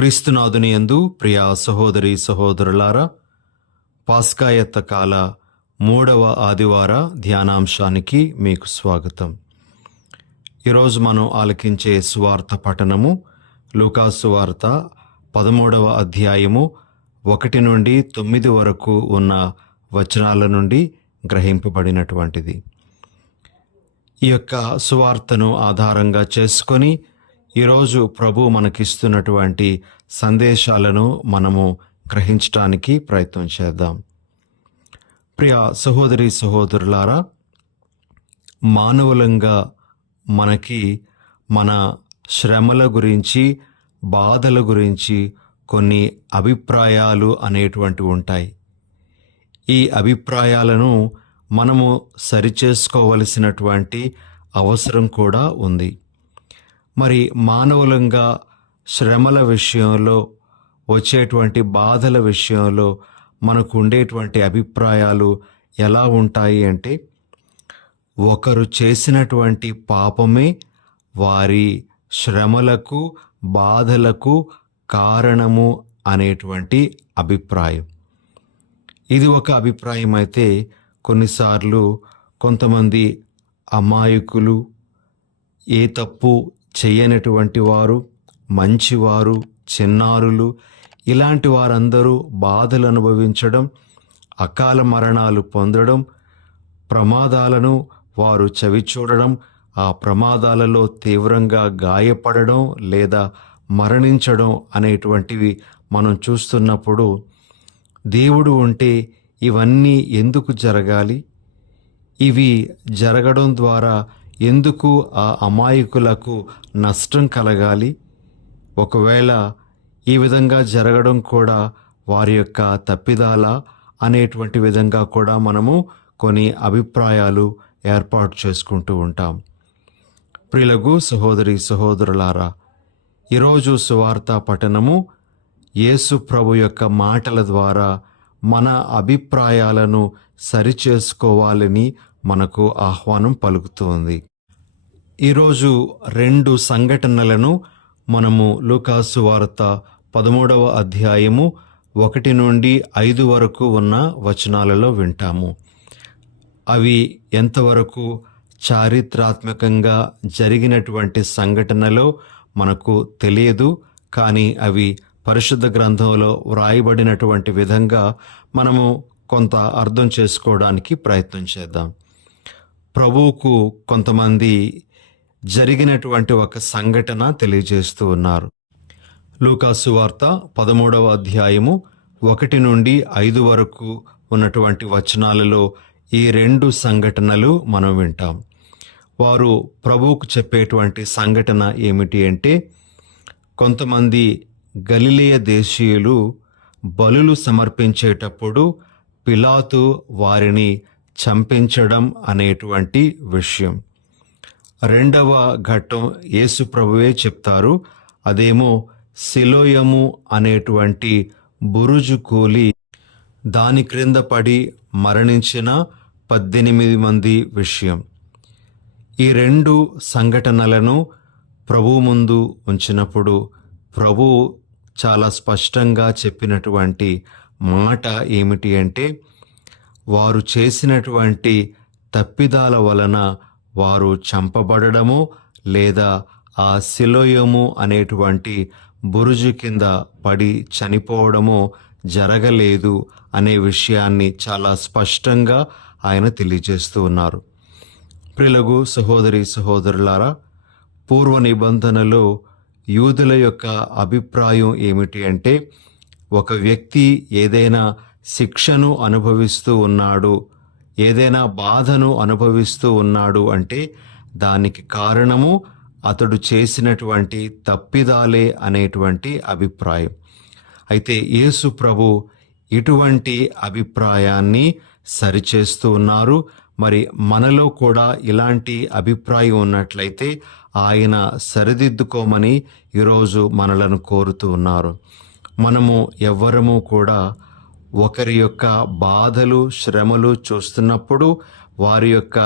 క్రీస్తునాథుని యందు ప్రియ సహోదరి సహోదరులారా, పాస్కాయత్త కాల 3వ ఆదివార ధ్యానాంశానికి మీకు స్వాగతం. ఈరోజు మనం ఆలకించే సువార్త పఠనము లూకాసు వార్త 13వ అధ్యాయము 1 నుండి 9 వరకు ఉన్న వచనాల నుండి గ్రహింపబడినటువంటిది. ఈ యొక్క సువార్తను ఆధారంగా చేసుకొని ఈరోజు ప్రభు మనకిస్తున్నటువంటి సందేశాలను మనము గ్రహించటానికి ప్రయత్నం చేద్దాం. ప్రియ సహోదరి సహోదరులారా, మానవులంగా మనకి మన శ్రమల గురించి, బాధల గురించి కొన్ని అభిప్రాయాలు అనేటువంటివి ఉంటాయి. ఈ అభిప్రాయాలను మనము సరిచేసుకోవలసినటువంటి అవసరం కూడా ఉంది. మరి మానవులంగా శ్రమల విషయంలో, వచ్చేటువంటి బాధల విషయంలో మనకు ఉండేటువంటి అభిప్రాయాలు ఎలా ఉంటాయి అంటే, ఒకరు చేసినటువంటి పాపమే వారి శ్రమలకు, బాధలకు కారణము అనేటువంటి అభిప్రాయం. ఇది ఒక అభిప్రాయం అయితే, కొన్నిసార్లు కొంతమంది అమాయకులు, ఏ తప్పు చెయ్యనటువంటి వారు, మంచివారు, చిన్నారులు, ఇలాంటి వారందరూ బాధలు అనుభవించడం, అకాల మరణాలు పొందడం, ప్రమాదాలను వారు చవిచూడడం, ఆ ప్రమాదాలలో తీవ్రంగా గాయపడడం లేదా మరణించడం అనేటువంటివి మనం చూస్తున్నప్పుడు, దేవుడు ఉంటే ఇవన్నీ ఎందుకు జరగాలి? ఇవి జరగడం ద్వారా ఎందుకు ఆ అమాయకులకు నష్టం కలగాలి? ఒకవేళ ఈ విధంగా జరగడం కూడా వారి యొక్క తప్పిదాలా అనేటువంటి విధంగా కూడా మనము కొన్ని అభిప్రాయాలు ఏర్పాటు చేసుకుంటూ ఉంటాం. ప్రియులకు సహోదరి సహోదరులారా, ఈరోజు సువార్త పఠనము యేసు ప్రభు యొక్క మాటల ద్వారా మన అభిప్రాయాలను సరిచేసుకోవాలని మనకు ఆహ్వానం పలుకుతోంది. ఈరోజు 2 సంఘటనలను మనము లూకాసు వార్త 13వ అధ్యాయము 1 నుండి 5 వరకు ఉన్న వచనాలలో వింటాము. అవి ఎంతవరకు చారిత్రాత్మకంగా జరిగినటువంటి సంఘటనలో మనకు తెలియదు, కానీ అవి పరిశుద్ధ గ్రంథంలో వ్రాయబడినటువంటి విధంగా మనము కొంత అర్థం చేసుకోవడానికి ప్రయత్నం చేద్దాం. ప్రభువుకు కొంతమంది జరిగినటువంటి ఒక సంఘటన తెలియజేస్తూ ఉన్నారు. లూకాసు వార్త 13వ అధ్యాయము 1 నుండి 5 వరకు ఉన్నటువంటి వచనాలలో ఈ 2 సంఘటనలు మనం వింటాం. వారు ప్రభువుకు చెప్పేటువంటి సంఘటన ఏమిటి అంటే, కొంతమంది గలిలయ దేశీయులు బలులు సమర్పించేటప్పుడు పిలాతు వారిని చంపించడం అనేటువంటి విషయం. 2వ ఘట్టం యేసు ప్రభువే చెప్తారు. అదేమో సిలోయము అనేటువంటి బురుజు కూలి దాని క్రింద పడి మరణించిన 18 మంది విషయం. ఈ 2 సంఘటనలను ప్రభు ముందు ఉంచినప్పుడు ప్రభువు చాలా స్పష్టంగా చెప్పినటువంటి మాట ఏమిటి అంటే, వారు చేసినటువంటి తప్పిదాల వలన వారు చంపబడము లేదా ఆ సిలోయము అనేటువంటి బురుజు కింద పడి చనిపోవడము జరగలేదు అనే విషయాన్ని చాలా స్పష్టంగా ఆయన తెలియజేస్తూ ఉన్నారు. ప్రియులకు సహోదరి సహోదరులారా, పూర్వ నిబంధనలో యూదుల యొక్క అభిప్రాయం ఏమిటి అంటే, ఒక వ్యక్తి ఏదైనా శిక్షను అనుభవిస్తూ ఉన్నాడు, ఏదైనా బాధను అనుభవిస్తూ ఉన్నాడు అంటే దానికి కారణము అతడు చేసినటువంటి తప్పిదాలే అనేటువంటి అభిప్రాయం. అయితే యేసు ప్రభు ఇటువంటి అభిప్రాయాన్ని సరిచేస్తూ ఉన్నారు. మరి మనలో కూడా ఇలాంటి అభిప్రాయం ఉన్నట్లయితే ఆయన సరిదిద్దుకోమని ఈరోజు మనలను కోరుతూ ఉన్నారు. మనము ఎవ్వరము కూడా ఒకరి యొక్క బాధలు, శ్రమలు చూస్తున్నప్పుడు వారి యొక్క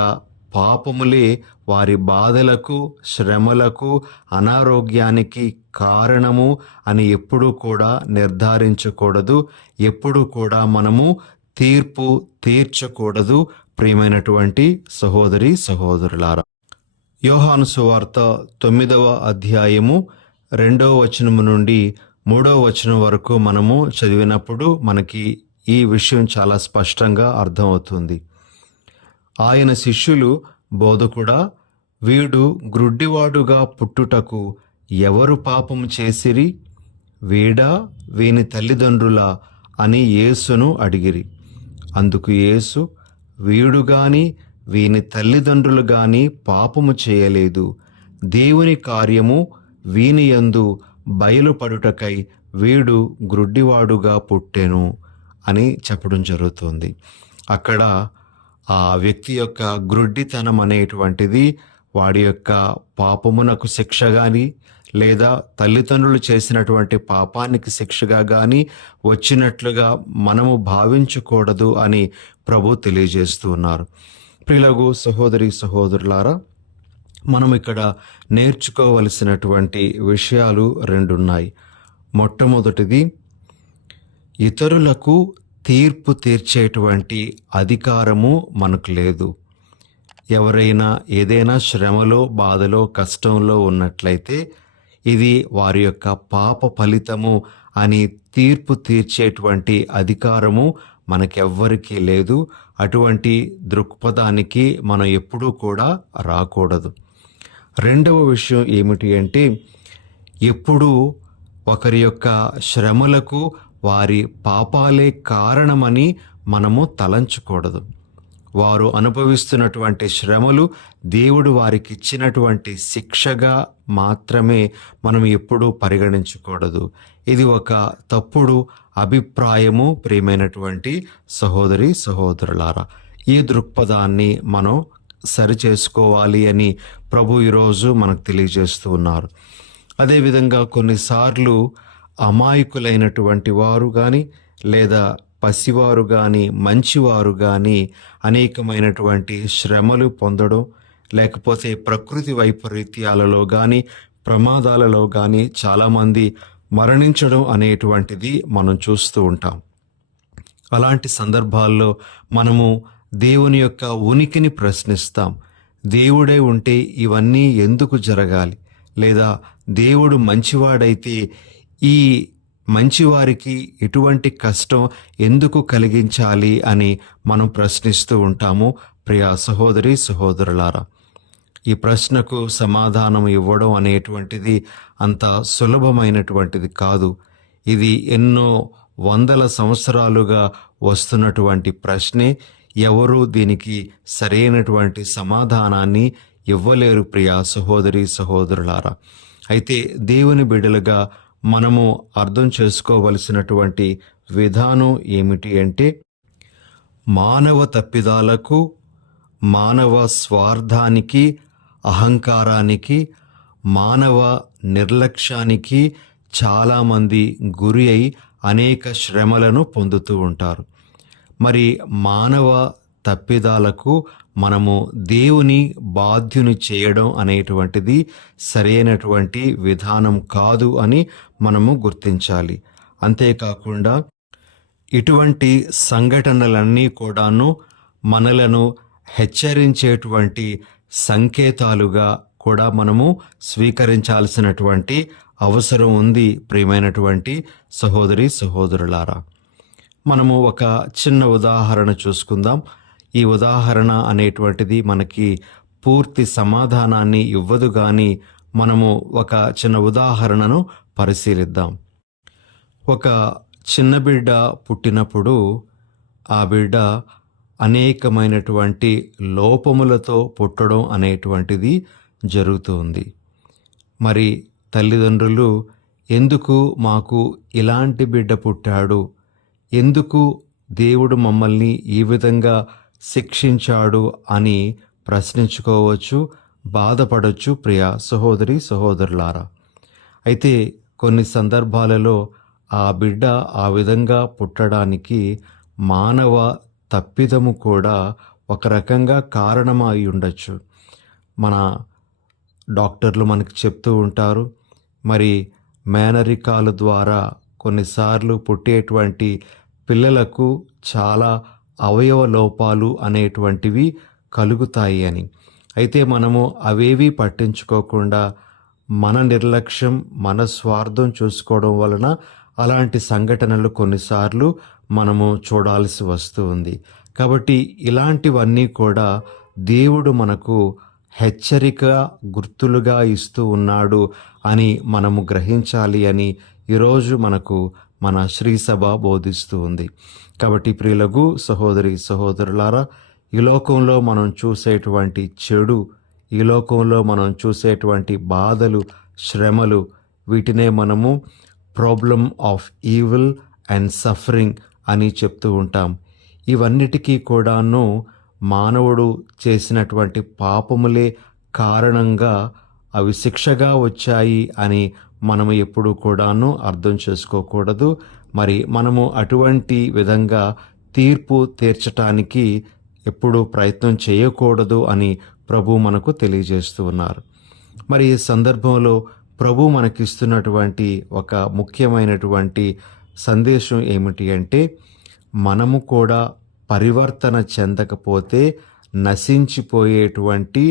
పాపములే వారి బాధలకు, శ్రమలకు, అనారోగ్యానికి కారణము అని ఎప్పుడూ కూడా నిర్ధారించకూడదు. ఎప్పుడూ కూడా మనము తీర్పు తీర్చకూడదు. ప్రియమైనటువంటి సహోదరి సహోదరులారా, యోహాను సువార్త 9వ అధ్యాయము 2వ వచనము నుండి 3వ వచనం వరకు మనము చదివినప్పుడు మనకి ఈ విషయం చాలా స్పష్టంగా అర్థమవుతుంది. ఆయన శిష్యులు, బోధకుడా, వీడు గ్రుడ్డివాడుగా పుట్టుటకు ఎవరు పాపము చేసిరి? వీడా, వీని తల్లిదండ్రులా అని యేసును అడిగిరి. అందుకు యేసు, వీడు గాని వీని తల్లిదండ్రులు గాని పాపము చేయలేదు. దేవుని కార్యము వీని యందు బయలుపడుటకై వీడు గ్రుడ్డివాడుగా పుట్టెను అని చెప్పడం జరుగుతుంది. అక్కడ ఆ వ్యక్తి యొక్క గ్రుడ్డితనం అనేటువంటిది వాడి యొక్క పాపమునకు శిక్ష కానీ, లేదా తల్లిదండ్రులు చేసినటువంటి పాపానికి శిక్షగా కానీ వచ్చినట్లుగా మనము భావించకూడదు అని ప్రభు తెలియజేస్తూ ఉన్నారు. ప్రియులకు సహోదరి సహోదరులారా, మనం ఇక్కడ నేర్చుకోవలసినటువంటి విషయాలు 2 ఉన్నాయి. మొట్టమొదటిది, ఇతరులకు తీర్పు తీర్చేటువంటి అధికారము మనకు లేదు. ఎవరైనా ఏదైనా శ్రమలో, బాధలో, కష్టంలో ఉన్నట్లయితే ఇది వారి యొక్క పాప ఫలితము అని తీర్పు తీర్చేటువంటి అధికారము మనకెవ్వరికీ లేదు. అటువంటి దృక్పథానికి మనం ఎప్పుడూ కూడా రాకూడదు. రెండవ విషయం ఏమిటి అంటే, ఎప్పుడూ ఒకరి యొక్క శ్రమలకు వారి పాపాలే కారణమని మనము తలంచకూడదు. వారు అనుభవిస్తున్నటువంటి శ్రమలు దేవుడు వారికి ఇచ్చినటువంటి శిక్షగా మాత్రమే మనం ఎప్పుడూ పరిగణించకూడదు. ఇది ఒక తప్పుడు అభిప్రాయము. ప్రియమైనటువంటి సహోదరి సహోదరులారా, ఈ దృక్పథాన్ని మనం సరిచేసుకోవాలి అని ప్రభు ఈరోజు మనకు తెలియజేస్తూ ఉన్నారు. అదేవిధంగా కొన్నిసార్లు అమాయకులైనటువంటి వారు కానీ, లేదా పసివారు కానీ, మంచివారు కానీ అనేకమైనటువంటి శ్రమలు పొందడం, లేకపోతే ప్రకృతి వైపరీత్యాలలో కానీ, ప్రమాదాలలో కానీ చాలామంది మరణించడం అనేటువంటిది మనం చూస్తూ ఉంటాం. అలాంటి సందర్భాల్లో మనము దేవుని యొక్క ఉనికిని ప్రశ్నిస్తాం. దేవుడే ఉంటే ఇవన్నీ ఎందుకు జరగాలి? లేదా దేవుడు మంచివాడైతే ఈ మంచివారికి ఇటువంటి కష్టం ఎందుకు కలిగించాలి అని మనం ప్రశ్నిస్తూ ఉంటాము. ప్రియ సహోదరి సహోదరులారా, ఈ ప్రశ్నకు సమాధానం ఇవ్వడం అనేటువంటిది అంత సులభమైనటువంటిది కాదు. ఇది ఎన్నో వందల సంవత్సరాలుగా వస్తున్నటువంటి ప్రశ్నే. ఎవరు దీనికి సరైనటువంటి సమాధానాన్ని ఇవ్వలేరు. ప్రియ సహోదరి సహోదరులారా, అయితే దేవుని బిడ్డలుగా మనము అర్థం చేసుకోవలసినటువంటి విధానం ఏమిటి అంటే, మానవ తప్పిదాలకు, మానవ స్వార్థానికి, అహంకారానికి, మానవ నిర్లక్ష్యానికి చాలామంది గురి అయి అనేక శ్రమలను పొందుతూ ఉంటారు. మరి మానవ తప్పిదాలకు మనము దేవుని బాధ్యుని చేయడం అనేటువంటిది సరైనటువంటి విధానం కాదు అని మనము గుర్తించాలి. అంతేకాకుండా ఇటువంటి సంఘటనలన్నీ కూడాను మనలను హెచ్చరించేటువంటి సంకేతాలుగా కూడా మనము స్వీకరించాల్సినటువంటి అవసరం ఉంది. ప్రియమైనటువంటి సహోదరి సహోదరులారా, మనము ఒక చిన్న ఉదాహరణ చూసుకుందాం. ఈ ఉదాహరణ అనేటువంటిది మనకి పూర్తి సమాధానాన్ని ఇవ్వదు, కానీ మనము ఒక చిన్న ఉదాహరణను పరిశీలిద్దాం. ఒక చిన్న బిడ్డ పుట్టినప్పుడు ఆ బిడ్డ అనేకమైనటువంటి లోపములతో పుట్టడం అనేటువంటిది జరుగుతుంది. మరి తల్లిదండ్రులు, ఎందుకు మాకు ఇలాంటి బిడ్డ పుట్టాడు, ఎందుకు దేవుడు మమ్మల్ని ఈ విధంగా శిక్షించాడు అని ప్రశ్నించుకోవచ్చు, బాధపడవచ్చు. ప్రియ సహోదరి సహోదరులారా, అయితే కొన్ని సందర్భాలలో ఆ బిడ్డ ఆ విధంగా పుట్టడానికి మానవ తప్పిదము కూడా ఒక రకంగా కారణమై ఉండొచ్చు. మన డాక్టర్లు మనకి చెప్తూ ఉంటారు, మరి మేనరికాల ద్వారా కొన్నిసార్లు పుట్టేటువంటి పిల్లలకు చాలా అవయవ లోపాలు అనేటువంటివి కలుగుతాయి అని. అయితే మనము అవేవీ పట్టించుకోకుండా మన నిర్లక్ష్యం, మన స్వార్థం చూసుకోవడం వలన అలాంటి సంఘటనలు కొన్నిసార్లు మనము చూడాల్సి వస్తూ ఉంది. కాబట్టి ఇలాంటివన్నీ కూడా దేవుడు మనకు హెచ్చరిక గుర్తులుగా ఇస్తూ ఉన్నాడు అని మనము గ్రహించాలి అని ఈరోజు మనకు మన శ్రీసభ బోధిస్తూ ఉంది. కాబట్టి ప్రియులకు సహోదరి సహోదరులారా, ఈ లోకంలో మనం చూసేటువంటి చెడు, ఈ లోకంలో మనం చూసేటువంటి బాధలు, శ్రమలు, వీటినే మనము problem of evil and suffering అని చెప్తూ ఉంటాం. ఇవన్నిటికీ కూడాను మానవుడు చేసినటువంటి పాపములే కారణంగా అవి శిక్షగా వచ్చాయి అని మనము ఎప్పుడు కూడాను అర్థం చేసుకోకూడదు. మరి మనము అటువంటి విధంగా తీర్పు తీర్చటానికి ఎప్పుడు ప్రయత్నం చేయకూడదు అని ప్రభు మనకు తెలియజేస్తూ ఉన్నారు. మరి ఈ సందర్భంలో ప్రభు మనకిస్తున్నటువంటి ఒక ముఖ్యమైనటువంటి సందేశం ఏమిటి అంటే, మనము కూడా పరివర్తన చెందకపోతే నశించిపోయేటువంటి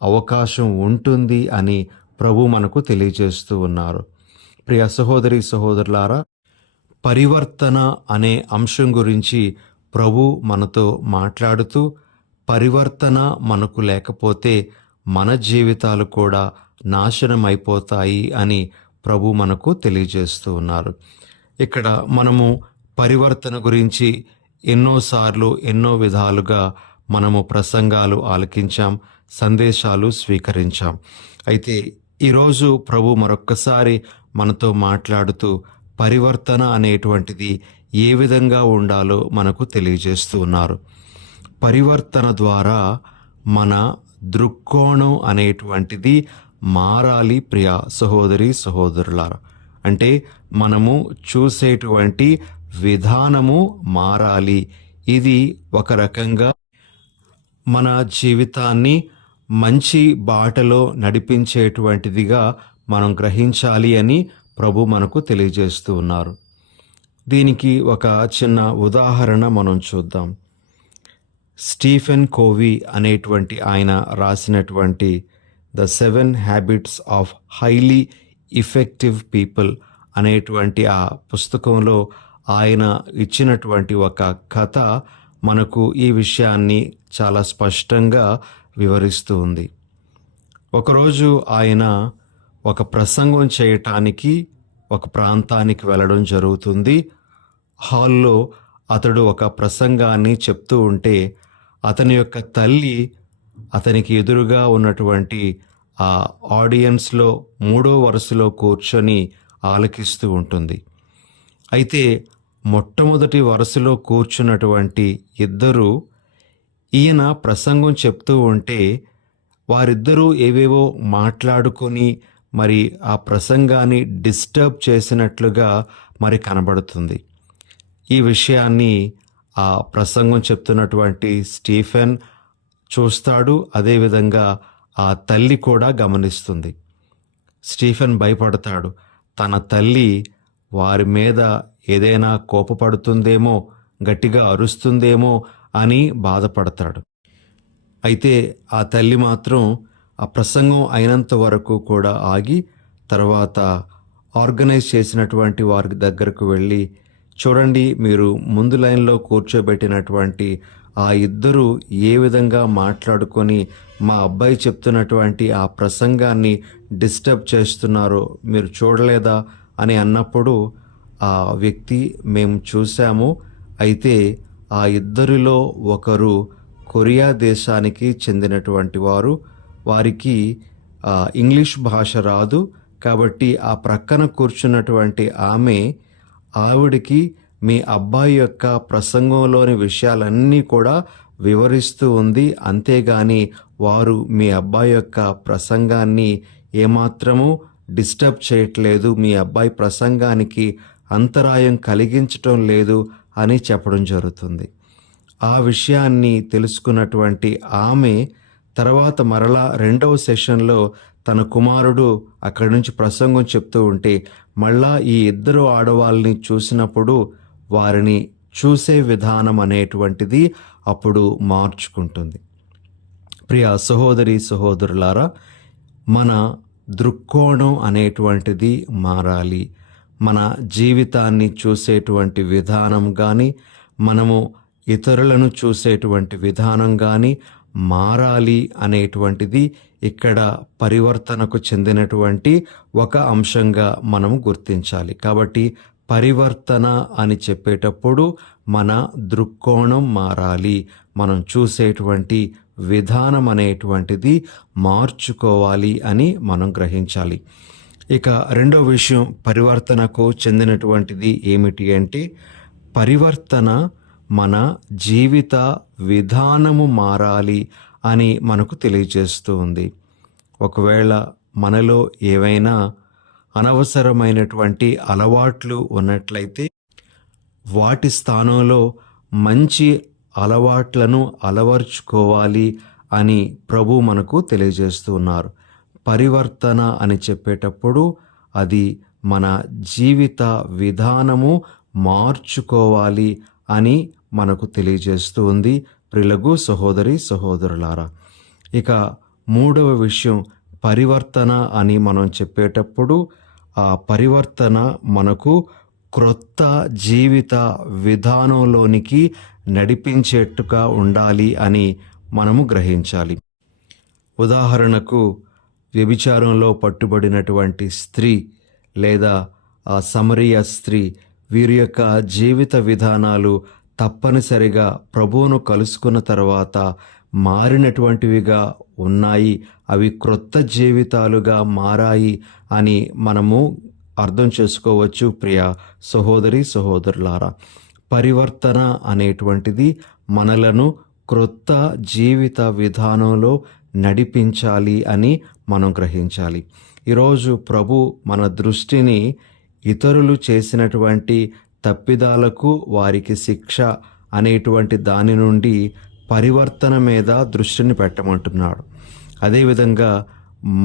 అవకాశం ఉంటుంది అని ప్రభు మనకు తెలియజేస్తూ ఉన్నారు. ప్రియ సహోదరి సహోదరులారా, పరివర్తన అనే అంశం గురించి ప్రభు మనతో మాట్లాడుతూ, పరివర్తన మనకు లేకపోతే మన జీవితాలు కూడా నాశనం అయిపోతాయి అని ప్రభు మనకు తెలియజేస్తూ ఉన్నారు. ఇక్కడ మనము పరివర్తన గురించి ఎన్నోసార్లు ఎన్నో విధాలుగా మనము ప్రసంగాలు ఆలకించాం, సందేశాలు స్వీకరించాం. అయితే ఈరోజు ప్రభు మరొక్కసారి మనతో మాట్లాడుతూ పరివర్తన అనేటువంటిది ఏ విధంగా ఉండాలో మనకు తెలియజేస్తూ ఉన్నారు. పరివర్తన ద్వారా మన దృక్కోణం అనేటువంటిది మారాలి ప్రియ సహోదరి సహోదరులారా. అంటే మనము చూసేటువంటి విధానము మారాలి. ఇది ఒక రకంగా మన జీవితాన్ని మంచి బాటలో నడిపించేటువంటిదిగా మనం గ్రహించాలి అని ప్రభు మనకు తెలియజేస్తూ ఉన్నారు. దీనికి ఒక చిన్న ఉదాహరణ మనం చూద్దాం. స్టీఫెన్ కోవీ అనేటువంటి ఆయన రాసినటువంటి the 7 habits of highly effective people అనేటువంటి ఆ పుస్తకంలో ఆయన ఇచ్చినటువంటి ఒక కథ మనకు ఈ విషయాన్ని చాలా స్పష్టంగా వివరిస్తూ ఉంది. ఒకరోజు ఆయన ఒక ప్రసంగం చేయటానికి ఒక ప్రాంతానికి వెళ్ళడం జరుగుతుంది. హాల్లో అతడు ఒక ప్రసంగాన్ని చెప్తూ ఉంటే అతని యొక్క తల్లి అతనికి ఎదురుగా ఉన్నటువంటి ఆ ఆడియన్స్లో 3వ వరుసలో కూర్చొని ఆలకిస్తూ ఉంటుంది. అయితే మొట్టమొదటి వరుసలో కూర్చున్నటువంటి ఇద్దరు ఈయన ప్రసంగం చెప్తూ ఉంటే వారిద్దరూ ఏవేవో మాట్లాడుకొని మరి ఆ ప్రసంగాన్ని డిస్టర్బ్ చేసినట్లుగా మరి కనబడుతుంది. ఈ విషయాన్ని ఆ ప్రసంగం చెప్తున్నటువంటి స్టీఫెన్ చూస్తాడు. అదేవిధంగా ఆ తల్లి కూడా గమనిస్తుంది. స్టీఫెన్ భయపడతాడు. తన తల్లి వారి మీద ఏదైనా కోపపడుతుందేమో, గట్టిగా అరుస్తుందేమో అని బాధపడతాడు. అయితే ఆ తల్లి మాత్రం ఆ ప్రసంగం అయినంత వరకు కూడా ఆగి తర్వాత ఆర్గనైజ్ చేసినటువంటి వారి దగ్గరకు వెళ్ళి, చూడండి, మీరు ముందు లైన్లో కూర్చోబెట్టినటువంటి ఆ ఇద్దరు ఏ విధంగా మాట్లాడుకొని మా అబ్బాయి చెప్తున్నటువంటి ఆ ప్రసంగాన్ని డిస్టర్బ్ చేస్తున్నారో మీరు చూడలేదా అని అన్నప్పుడు ఆ వ్యక్తి, మేము చూసాము, అయితే ఆ ఇద్దరిలో ఒకరు కొరియా దేశానికి చెందినటువంటి వారు, వారికి ఇంగ్లీష్ భాష రాదు, కాబట్టి ఆ ప్రక్కన కూర్చున్నటువంటి ఆవిడికి మీ అబ్బాయి యొక్క ప్రసంగంలోని విషయాలన్నీ కూడా వివరిస్తూ ఉంది. అంతేగాని వారు మీ అబ్బాయి యొక్క ప్రసంగాన్ని ఏమాత్రము డిస్టర్బ్ చేయట్లేదు, మీ అబ్బాయి ప్రసంగానికి అంతరాయం కలిగించటం లేదు అని చెప్పడం జరుగుతుంది. ఆ విషయాన్ని తెలుసుకున్నటువంటి ఆమె తర్వాత మరలా 2వ సెషన్లో తన కుమారుడు అక్కడి నుంచి ప్రసంగం చెప్తూ ఉంటే మళ్ళా ఈ ఇద్దరు ఆడవాళ్ళని చూసినప్పుడు వారిని చూసే విధానం అనేటువంటిది అప్పుడు మార్చుకుంటుంది. ప్రియ సహోదరి సహోదరులారా, మన దృక్కోణం అనేటువంటిది మారాలి. మన జీవితాన్ని చూసేటువంటి విధానం కానీ, మనము ఇతరులను చూసేటువంటి విధానం కానీ మారాలి అనేటువంటిది ఇక్కడ పరివర్తనకు చెందినటువంటి ఒక అంశంగా మనము గుర్తించాలి. కాబట్టి పరివర్తన అని చెప్పేటప్పుడు మన దృక్కోణం మారాలి, మనం చూసేటువంటి విధానం అనేటువంటిది మార్చుకోవాలి అని మనం గ్రహించాలి. ఇక రెండో విషయం పరివర్తనకు చెందినటువంటిది ఏమిటి అంటే, పరివర్తన మన జీవిత విధానము మారాలి అని మనకు తెలియజేస్తూ ఉంది. ఒకవేళ మనలో ఏవైనా అనవసరమైనటువంటి అలవాట్లు ఉన్నట్లయితే వాటి స్థానంలో మంచి అలవాట్లను అలవర్చుకోవాలి అని ప్రభు మనకు తెలియజేస్తూ ఉన్నారు. పరివర్తన అని చెప్పేటప్పుడు అది మన జీవిత విధానము మార్చుకోవాలి అని మనకు తెలియజేస్తూ ఉంది ప్రియులకు సహోదరి సహోదరులారా. ఇక మూడవ విషయం పరివర్తన అని మనం చెప్పేటప్పుడు ఆ పరివర్తన మనకు క్రొత్త జీవిత విధానంలోనికి నడిపించేట్టుగా ఉండాలి అని మనము గ్రహించాలి. ఉదాహరణకు వ్యభిచారంలో పట్టుబడినటువంటి స్త్రీ లేదా ఆ సమరయ స్త్రీ, వీరి యొక్క జీవిత విధానాలు తప్పనిసరిగా ప్రభువును కలుసుకున్న తర్వాత మారినటువంటివిగా ఉన్నాయి, అవి క్రొత్త జీవితాలుగా మారాయి అని మనము అర్థం చేసుకోవచ్చు. ప్రియ సహోదరి సహోదరులారా, పరివర్తన అనేటువంటిది మనలను క్రొత్త జీవిత విధానంలో నడిపించాలి అని మనం గ్రహించాలి. ఈరోజు ప్రభు మన దృష్టిని ఇతరులు చేసినటువంటి తప్పిదాలకు వారికి శిక్ష అనేటువంటి దాని నుండి పరివర్తన మీద దృష్టిని పెట్టమంటున్నాడు. అదేవిధంగా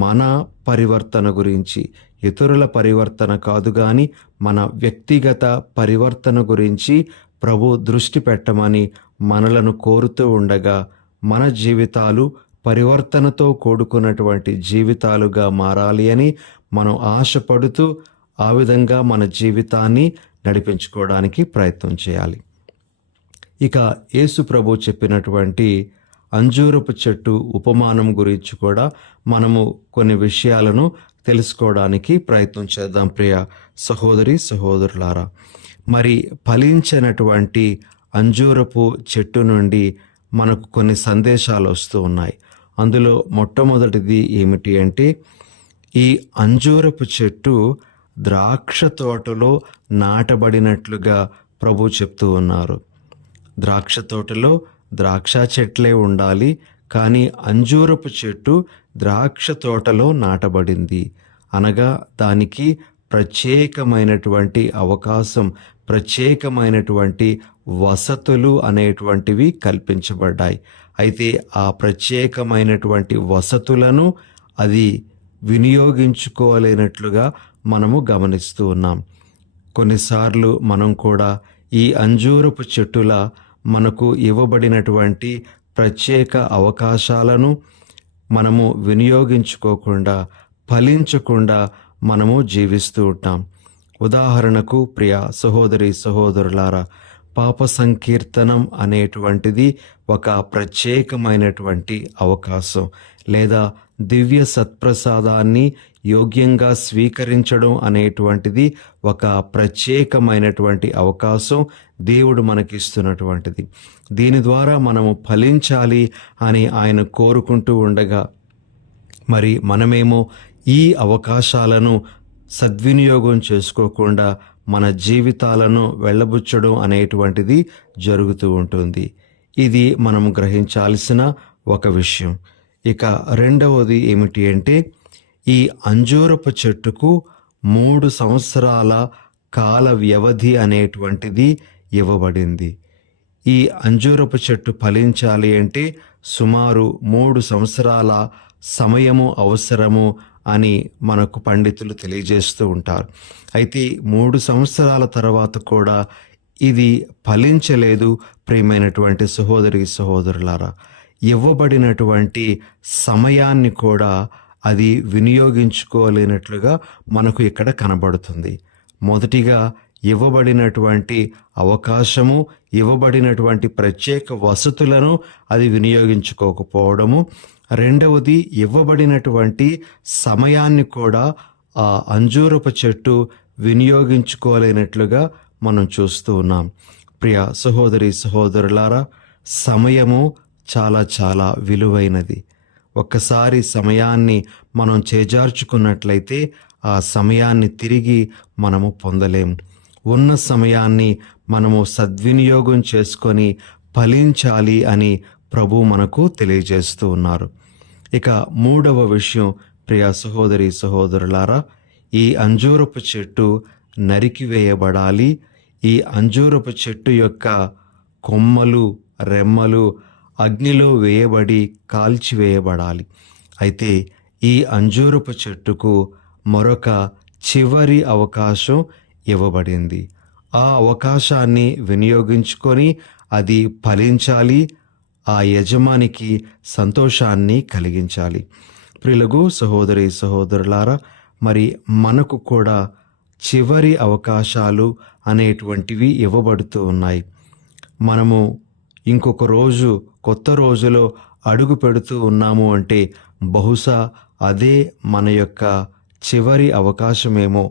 మన పరివర్తన గురించి, ఇతరుల పరివర్తన కాదు కానీ మన వ్యక్తిగత పరివర్తన గురించి ప్రభు దృష్టి పెట్టమని మనలను కోరుతూ ఉండగా, మన జీవితాలు పరివర్తనతో కూడుకున్నటువంటి జీవితాలుగా మారాలి అని మనం ఆశపడుతూ ఆ విధంగా మన జీవితాన్ని నడిపించుకోవడానికి ప్రయత్నం చేయాలి. ఇక యేసు ప్రభు చెప్పినటువంటి అంజూరపు చెట్టు ఉపమానం గురించి కూడా మనము కొన్ని విషయాలను తెలుసుకోవడానికి ప్రయత్నం చేద్దాం. ప్రియ సహోదరి సహోదరులారా, మరి ఫలించినటువంటి అంజూరపు చెట్టు నుండి మనకు కొన్ని సందేశాలు వస్తూ ఉన్నాయి. అందులో మొట్టమొదటిది ఏమిటి అంటే, ఈ అంజూరపు చెట్టు ద్రాక్ష తోటలో నాటబడినట్లుగా ప్రభు చెప్తూ ఉన్నారు. ద్రాక్ష తోటలో ద్రాక్ష చెట్లే ఉండాలి, కానీ అంజూరపు చెట్టు ద్రాక్ష తోటలో నాటబడింది అనగా దానికి ప్రత్యేకమైనటువంటి అవకాశం, ప్రత్యేకమైనటువంటి వసతులు అనేటువంటివి కల్పించబడ్డాయి. అయితే ఆ ప్రత్యేకమైనటువంటి వసతులను అది వినియోగించుకోలేనట్లుగా మనము గమనిస్తూ ఉన్నాం. కొన్నిసార్లు మనం కూడా ఈ అంజూరపు చెట్టుల మనకు ఇవ్వబడినటువంటి ప్రత్యేక అవకాశాలను మనము వినియోగించుకోకుండా, ఫలించకుండా మనము జీవిస్తూ ఉంటాం. ఉదాహరణకు ప్రియ సహోదరి సహోదరులారా, పాప సంకీర్తనం అనేటువంటిది ఒక ప్రత్యేకమైనటువంటి అవకాశం, లేదా దివ్య సత్ప్రసాదాన్ని యోగ్యంగా స్వీకరించడం అనేటువంటిది ఒక ప్రత్యేకమైనటువంటి అవకాశం దేవుడు మనకిస్తున్నటువంటిది. దీని ద్వారా మనము ఫలించాలి అని ఆయన కోరుకుంటూ ఉండగా, మరి మనమేమో ఈ అవకాశాలను సద్వినియోగం చేసుకోకుండా మన జీవితాలను వెళ్ళబుచ్చడం అనేటువంటిది జరుగుతూ ఉంటుంది. ఇది మనం గ్రహించాల్సిన ఒక విషయం. ఇక రెండవది ఏమిటి అంటే, ఈ అంజూరపు చెట్టుకు 3 సంవత్సరాల కాల వ్యవధి అనేటువంటిది ఇవ్వబడింది. ఈ అంజూరపు చెట్టు ఫలించాలి అంటే సుమారు 3 సంవత్సరాల సమయము అవసరము అని మనకు పండితులు తెలియజేస్తూ ఉంటారు. అయితే 3 సంవత్సరాల తర్వాత కూడా ఇది ఫలించలేదు. ప్రియమైనటువంటి సహోదరి సహోదరులారా, ఇవ్వబడినటువంటి సమయాన్ని కూడా అది వినియోగించుకోలేనట్లుగా మనకు ఇక్కడ కనబడుతుంది. మొదటిగా ఇవ్వబడినటువంటి అవకాశము, ఇవ్వబడినటువంటి ప్రత్యేక వసతులను అది వినియోగించుకోకపోవడము, రెండవది ఇవ్వబడినటువంటి సమయాన్ని కూడా ఆ అంజూరపు చెట్టు వినియోగించుకోలేనట్లుగా మనం చూస్తూ ఉన్నాం. ప్రియ సహోదరి సహోదరులారా, సమయము చాలా చాలా విలువైనది. ఒక్కసారి సమయాన్ని మనం చేజార్చుకున్నట్లయితే ఆ సమయాన్ని తిరిగి మనము పొందలేము. ఉన్న సమయాన్ని మనము సద్వినియోగం చేసుకొని ఫలించాలి అని ప్రభు మనకు తెలియజేస్తూ ఉన్నారు. ఇక మూడవ విషయం, ప్రియ సహోదరి సహోదరులారా, ఈ అంజూరపు చెట్టు నరికివేయబడాలి. ఈ అంజూరపు చెట్టు యొక్క కొమ్మలు, రెమ్మలు అగ్నిలో వేయబడి కాల్చివేయబడాలి. అయితే ఈ అంజూరపు చెట్టుకు మరొక చివరి అవకాశం ఇవ్వబడింది. ఆ అవకాశాన్ని వినియోగించుకొని అది ఫలించాలి, ఆ యజమానికి సంతోషాన్ని కలిగించాలి. ప్రియులకు సహోదరి సహోదరులారా, మరి మనకు కూడా చివరి అవకాశాలు అనేటువంటివి ఇవ్వబడుతూ ఉన్నాయి. మనము ఇంకొక రోజు, కొత్త రోజులో అడుగు పెడుతూ ఉన్నాము అంటే బహుశా అదే మన యొక్క చివరి అవకాశమేమో.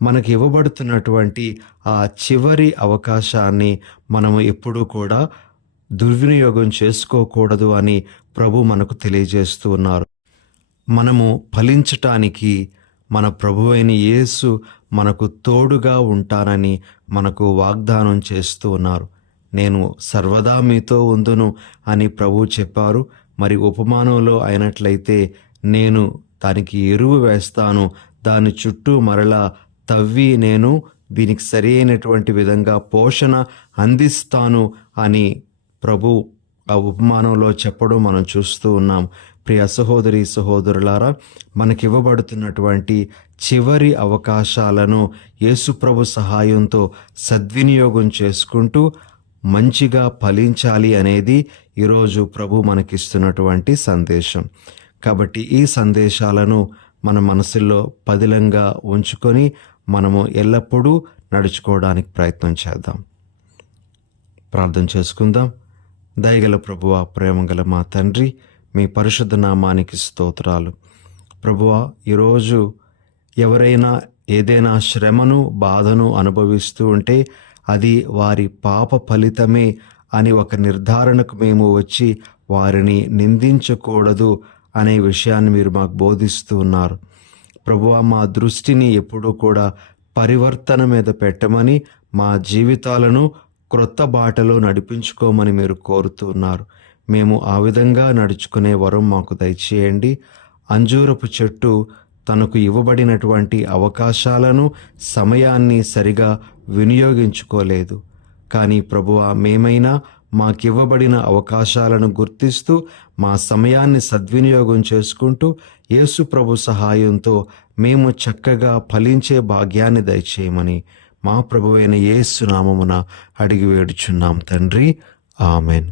మనకి ఇవ్వబడుతున్నటువంటి ఆ చివరి అవకాశాన్ని మనము ఎప్పుడూ కూడా దుర్వినియోగం చేసుకోకూడదు అని ప్రభు మనకు తెలియజేస్తూ ఉన్నారు. మనము ఫలించటానికి మన ప్రభువైన యేసు మనకు తోడుగా ఉంటానని మనకు వాగ్దానం చేస్తూ ఉన్నారు. నేను సర్వదా మీతో ఉందును అని ప్రభువు చెప్పారు. మరి ఉపమానంలో అయినట్లయితే, నేను దానికి ఎరువు వేస్తాను, దాని చుట్టూ మరలా తవ్వి నేను దీనికి సరి అయినటువంటి విధంగా పోషణ అందిస్తాను అని ప్రభు ఆ ఉపమానంలో చెప్పడం మనం చూస్తూ ఉన్నాం. ప్రియ సహోదరి సహోదరులారా, మనకివ్వబడుతున్నటువంటి చివరి అవకాశాలను యేసుప్రభు సహాయంతో సద్వినియోగం చేసుకుంటూ మంచిగా ఫలించాలి అనేది ఈరోజు ప్రభు మనకిస్తున్నటువంటి సందేశం. కాబట్టి ఈ సందేశాలను మన మనసుల్లో పదిలంగా ఉంచుకొని మనము ఎల్లప్పుడూ నడుచుకోవడానికి ప్రయత్నం చేద్దాం. ప్రార్థన చేసుకుందాం. దయగల ప్రభువా, ప్రేమగల మా తండ్రి, మీ పరిశుద్ధ నామానికి స్తోత్రాలు. ప్రభువా, ఈరోజు ఎవరైనా ఏదైనా శ్రమను, బాధను అనుభవిస్తూ ఉంటే అది వారి పాప ఫలితమే అని ఒక నిర్ధారణకు మేము వచ్చి వారిని నిందించకూడదు అనే విషయాన్ని మీరు మాకు బోధిస్తూ ఉన్నారు. ప్రభువా, మా దృష్టిని ఎప్పుడూ కూడా పరివర్తన మీద పెట్టమని, మా జీవితాలను క్రొత్త బాటలో నడిపించుకోమని మీరు కోరుతూ ఉన్నారు. మేము ఆ విధంగా నడుచుకునే వరం మాకు దయచేయండి. అంజూరపు చెట్టు తనకు ఇవ్వబడినటువంటి అవకాశాలను, సమయాన్ని సరిగా వినియోగించుకోలేదు. కానీ ప్రభువా, మేమైనా మాకివ్వబడిన అవకాశాలను గుర్తిస్తూ మా సమయాన్ని సద్వినియోగం చేసుకుంటూ యేసు ప్రభు సహాయంతో మేము చక్కగా ఫలించే భాగ్యాన్ని దయచేయమని మా ప్రభువైన యేసు నామమున అడిగి వేడుచున్నాం తండ్రి. ఆమెన్.